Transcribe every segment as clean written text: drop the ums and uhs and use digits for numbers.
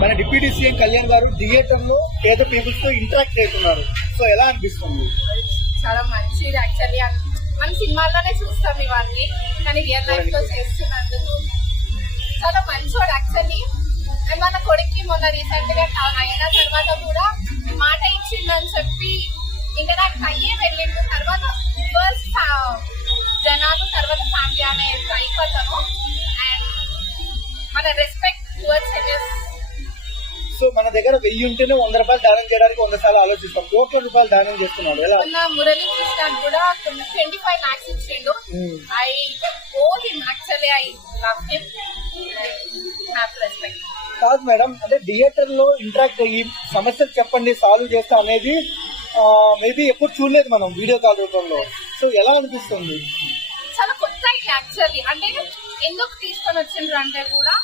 మన deputy CM Kalyan గారు theatre లో పేద పీపుల్స్ తో ఇంటరాక్ట్ అవుతున్నారు. సో ఎలా అనిపిస్తుంది? చాలా మంచిది. యాక్చువల్లీ మనం సినిమాల్లోనే చూస్తాం ఇవన్నీ, కానీ రియల్ లైఫ్ లో చేస్తున్నందుకు చాలా మంచోడు యాక్చువల్లీ. అండ్ మన కొడుక్కి మొన్న రీసెంట్ గా అయిన తర్వాత కూడా మాట ఇచ్చిందని చెప్పి ఇంటరాక్ట్ అయ్యే వెళ్ళిండు. తర్వాత ఫస్ట్ జనాలు, తర్వాత ఫ్యామిలీ అనే అయిపోతాము. అండ్ మన రెస్పెక్ట్ టువర్డ్స్ హిమ్. సో మన దగ్గర 1000 ఉంటేనే 100 రూపాయలు దానం చేయడానికి 100 సార్లు ఆలోచిస్తాం. కోట్ల రూపాయలు దానం చేస్తున్నాడు. ఎలా? మొన్న మురళీ కృష్ణ కూడా 25 lakhs ఇచ్చిండు. I owe him actually. I love him. Have respect. కాదు మేడం, అంటే థియేటర్ లో ఇంటరాక్ట్ అయ్యి సమస్యలు చెప్పండి సాల్వ్ చేస్తా అనేది మేబీ ఎప్పుడు చూడలేదు మనం వీడియో కాల్ రూపంలో. సో ఎలా అనిపిస్తుంది? చాలా కొత్త ఐడియా యాక్చువల్లీ. అంటే ఎందుకు తీసుకొని వచ్చిండ్రు అంటే కూడా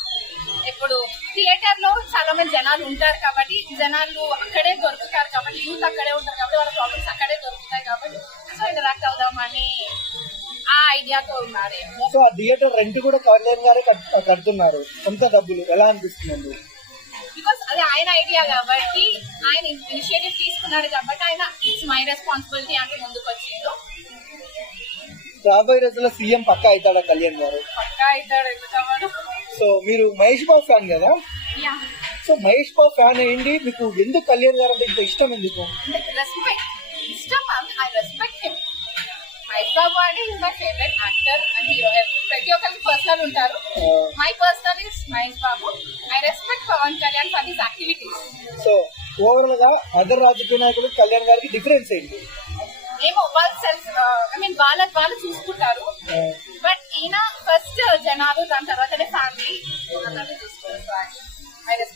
ఇప్పుడు థియేటర్ లో చాలా మంది జనాలు ఉంటారు కాబట్టి, జనాలు అక్కడే దొరుకుతారు కాబట్టి, యూత్ అక్కడే ఉంటారు కాబట్టి, వాళ్ళ ప్రాబ్లమ్స్ అక్కడే దొరుకుతాయి కాబట్టి, సో ఇంటరాక్ట్ అవుదామని ఆ ఐడియాతో ఉన్నారేమో. సో ఆ థియేటర్ రెంట్ కూడా కళ్యాణ్ గారే కడుతున్నారు సొంత డబ్బులు. ఎలా అనిపిస్తుంది? బికాస్ అది ఆయన ఐడియా కాబట్టి, ఆయన ఇనిషియేటివ్ తీసుకున్నాడు కాబట్టి, ఆయన ఇట్స్ మై రెస్పాన్సిబిలిటీ అంటే ముందుకు వచ్చిండు. రాబోయే రోజుల్లో సీఎం పక్కా అవుతాడా కళ్యాణ్ గారు? పక్కా అవుతాడు. ఎందుకవ్వడు? సో మీరు మహేష్ బాబు ఫ్యాన్ కదా? సో మహేష్ బాబు ఫ్యాన్ అయ్యింది, మీకు ఎందుకు కళ్యాణ్ గారు అంటే ఇంత ఇష్టం? ఎందుకు? రెస్పెక్ట్, ఇష్టం. I respect him. Mahesh Babu అంటే is my favourite actor and hero. ప్రతి ఒక్కరికి పర్సనల్ ఉంటారు. My personal is Mahesh Babu. I respect Pavan Kalyan for his activities. So overall గా అదర్ రాజకీయ నాయకులు కళ్యాణ్ గారికి డిఫరెన్స్ ఏంటి? ఏమో వాళ్ళు సెల్ఫ్ వాళ్ళు చూసుకుంటారు. బట్ ఈయన ఫస్ట్ జనాలు, దాని తర్వాతనే ఫ్యామిలీ అందరినీ చూసుకుంటారు. I respect.